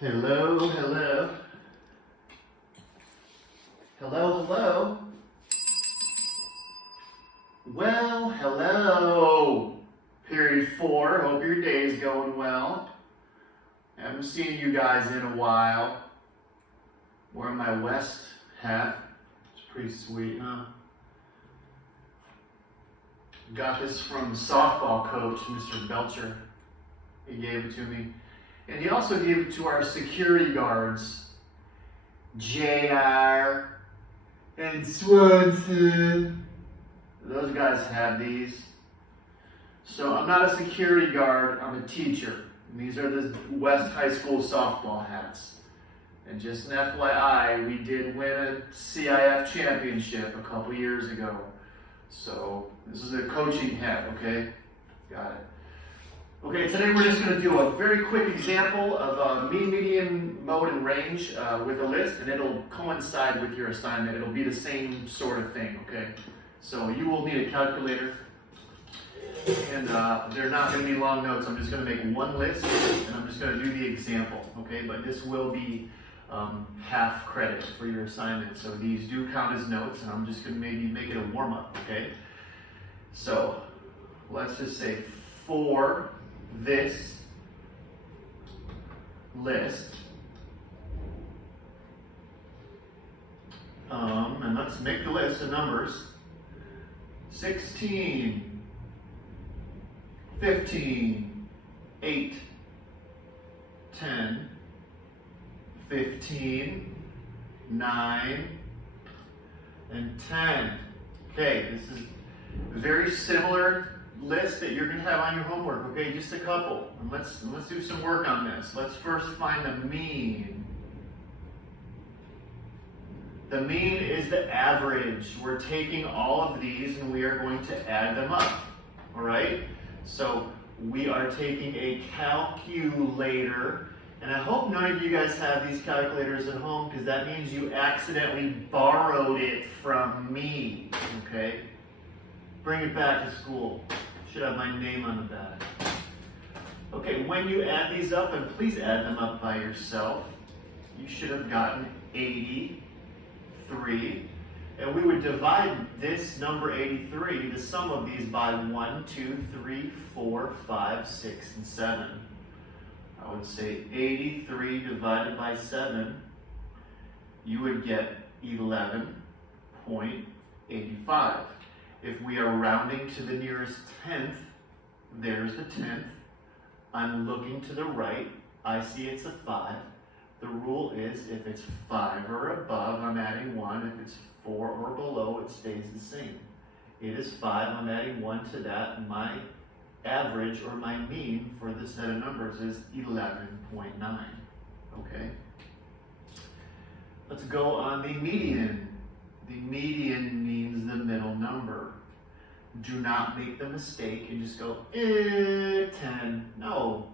Hello, hello. Hello, hello. Well, hello. Period 4. Hope your day's going well. Haven't seen you guys in a while. Wearing my West hat. It's pretty sweet, huh? Got this from the softball coach, Mr. Belcher. He gave it to me. And he also gave it to our security guards, JR and Swanson. Those guys have these. So I'm not a security guard, I'm a teacher. And these are the West High School softball hats. And just an FYI, we did win a CIF championship a couple years ago. So this is a coaching hat, okay? Got it. Okay, today we're just going to do a very quick example of mean, median, mode, and range with a list, and it'll coincide with your assignment. It'll be the same sort of thing, okay? So you will need a calculator, and they're not going to be long notes. I'm just going to make one list, and I'm just going to do the example, okay? But this will be half credit for your assignment, so these do count as notes, and I'm just going to maybe make it a warm-up, okay? So let's just say for this list, and let's make the list of numbers: 16, 15, 8, 10, 15, 9, and 10. Okay, this is a very similar list that you're going to have on your homework, okay? Just a couple. And let's do some work on this. Let's first find the mean. The mean is the average. We're taking all of these and we are going to add them up, all right? So we are taking a calculator, and I hope none of you guys have these calculators at home, because that means you accidentally borrowed it from me, okay? Bring it back to school. Should have my name on the back. Okay, when you add these up, and please add them up by yourself, you should have gotten 83. And we would divide this number 83, the sum of these, by 1, 2, 3, 4, 5, 6, and 7. I would say 83 divided by 7, you would get 11.85. If we are rounding to the nearest tenth, there's the tenth. I'm looking to the right. I see it's a 5. The rule is if it's 5 or above, I'm adding 1. If it's 4 or below, it stays the same. It is 5. I'm adding 1 to that. My average, or my mean, for this set of numbers is 11.9. Okay? Let's go on the median. The median means the middle number. Do not make the mistake and just go, 10. No.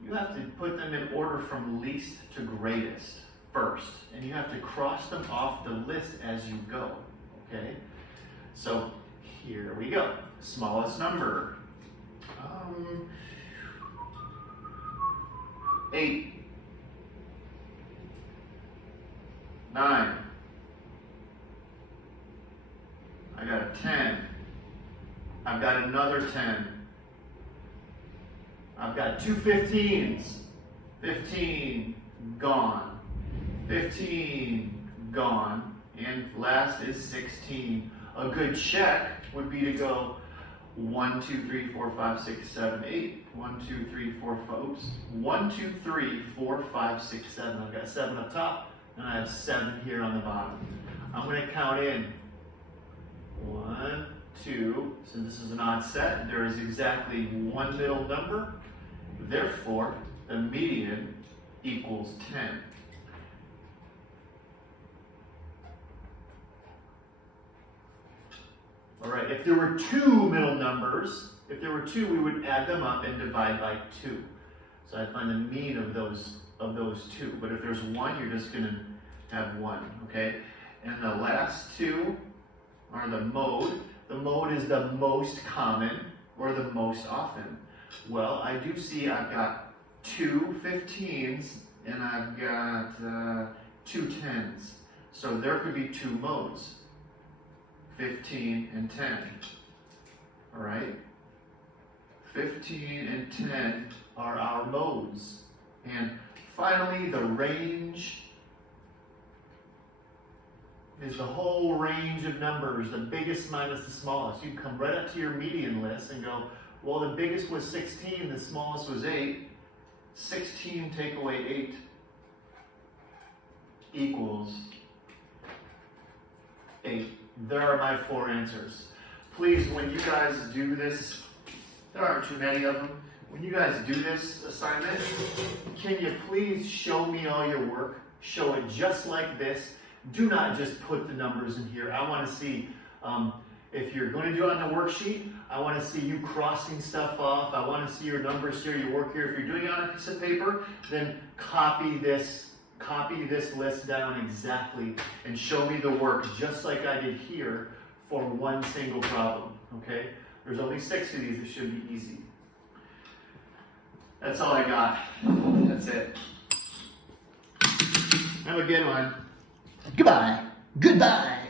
You have to put them in order from least to greatest first. And you have to cross them off the list as you go. Okay? So, here we go. Smallest number. 8. 9. I got a 10. I've got another 10. I've got two 15s. 15, gone. 15, gone. And last is 16. A good check would be to go 1, 2, 3, 4, 5, 6, 7, 8. 1, 2, 3, 4, 5, oops. 1, 2, 3, 4, 5, 6, 7. I've got 7 up top, and I have 7 here on the bottom. I'm going to count in 1, 2, since this is an odd set, there is exactly one middle number. Therefore, the median equals 10. All right, if there were two middle numbers, we would add them up and divide by 2. So I'd find the mean of those two. But if there's one, you're just going to have 1, okay? And the last two are the mode. The mode is the most common, or the most often. Well, I do see I've got two 15s and I've got 2 10s. So there could be 2 modes, 15 and 10. All right? 15 and 10 are our modes. And finally, the range is the whole range of numbers, the biggest minus the smallest. You come right up to your median list and go, well, the biggest was 16, the smallest was 8. 16 take away 8 equals 8. There are my 4 answers. Please, when you guys do this, there aren't too many of them. When you guys do this assignment, can you please show me all your work? Show it just like this. Do not just put the numbers in here. I want to see, if you're going to do it on the worksheet, I want to see you crossing stuff off. I want to see your numbers here, your work here. If you're doing it on a piece of paper, then copy this list down exactly and show me the work just like I did here for one single problem, okay? There's only 6 of these. It should be easy. That's all I got. That's it. Have a good one. Goodbye. Goodbye.